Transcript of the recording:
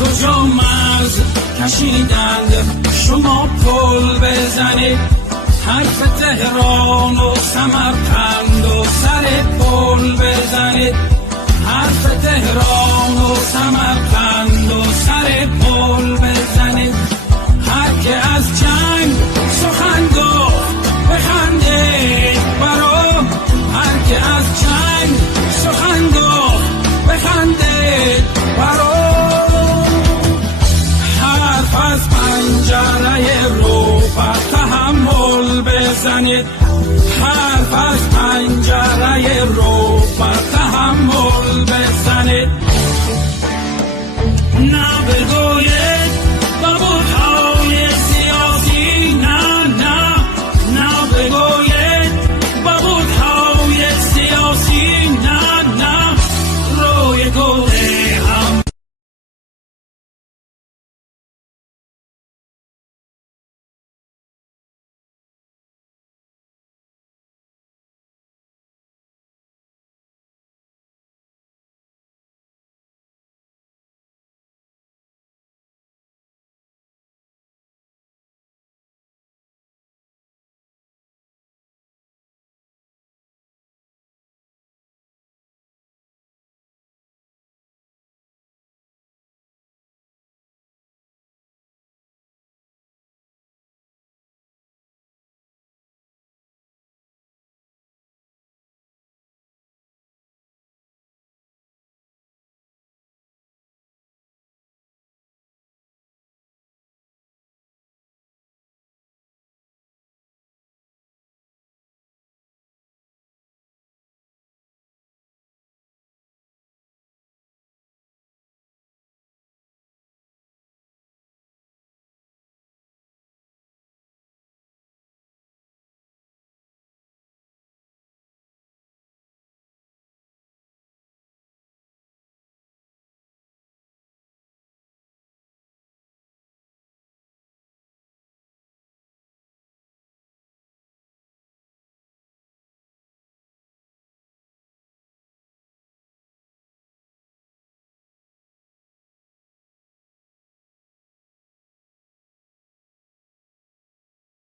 کجا مرز کشیدند شما پل بزنید، حرف تهران و سمرقند و سر پل بزنید، حرف تهران و سمرقند و سر پل بزنید. هر که از جنگ سخن گفت بخندید برو، هر که از جنگ سخن گفت بخندید برو. حرف از پنجره رو بر تحمل بزنید، حرف از پنجره رو بر تحمل بزنید. نه بگوید بابود